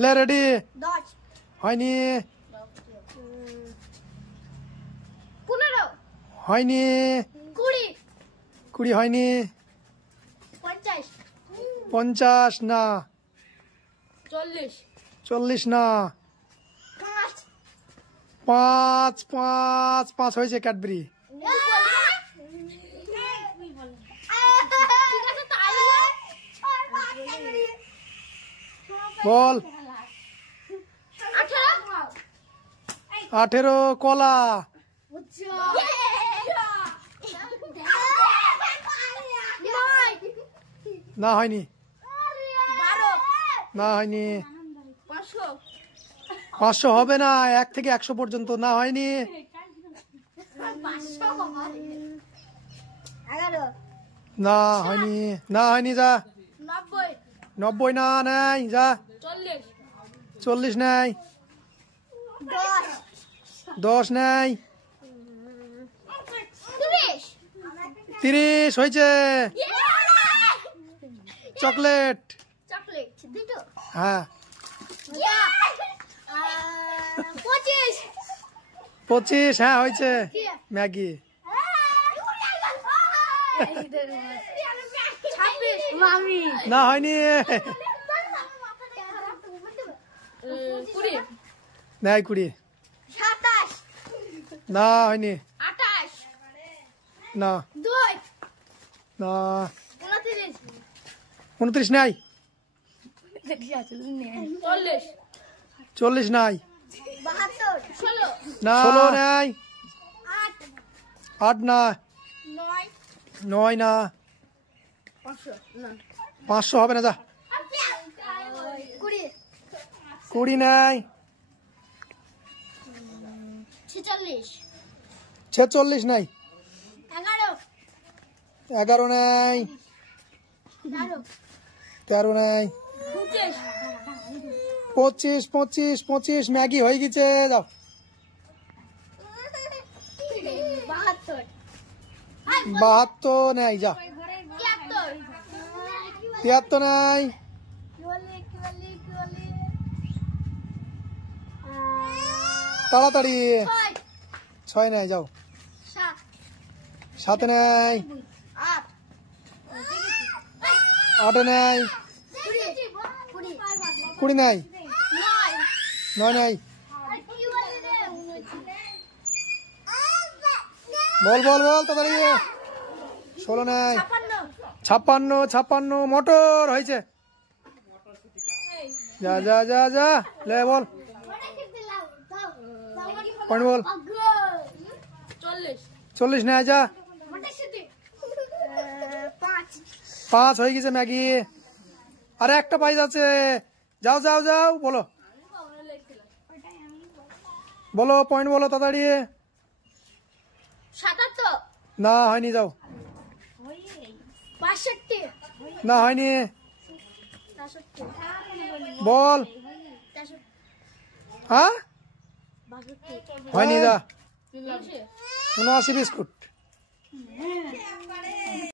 লে রেডি 10 হয়নি 15 হয়নি 20 20 হয়নি 50 50 না 40 40 না 5 5 হয়েছে ক্যাডবেরি বল 18 কলা না হয়নি না হয়নি 500 হবে না 1 থেকে 100 পর্যন্ত না হয়নি না হয়নি না হয়নি যা 90 না নাই যা 40 নাই 10 নাই 30 হয়েছে চকলেট হ্যাঁ 25 হ্যাঁ হয়েছে ম্যাগি না হয়নি নাই 20 না হয়নি না না 29 নাই 40 নাই না 16 নাই 8 না 9 না 500 হবে না যা 20 নাই 46 নাই 11 নাই 13 নাই 25 ম্যাগি হয়ে গেছে যাও 72 নাই যা 73 নাই তাড়াতাড়ি 6 নাই যাও 7 নাই 8 নাই 20 নাই 9 নাই বল বল বল তাড়াতাড়ি 16 নাই 56 মোটর হয়েছে যা যা যা যা লে বল পয়েন্ট বল 40 নাই যা 5 হয়ে গেছে ম্যাগি আরে একটা পাইজ আছে যাও যাও যাও বলো বলো পয়েন্ট বলো তাড়াতাড়ি 77 না হয়নি যাও 62 না হয়নি বল হ্যাঁ হয়নি যা 79 বিস্কুট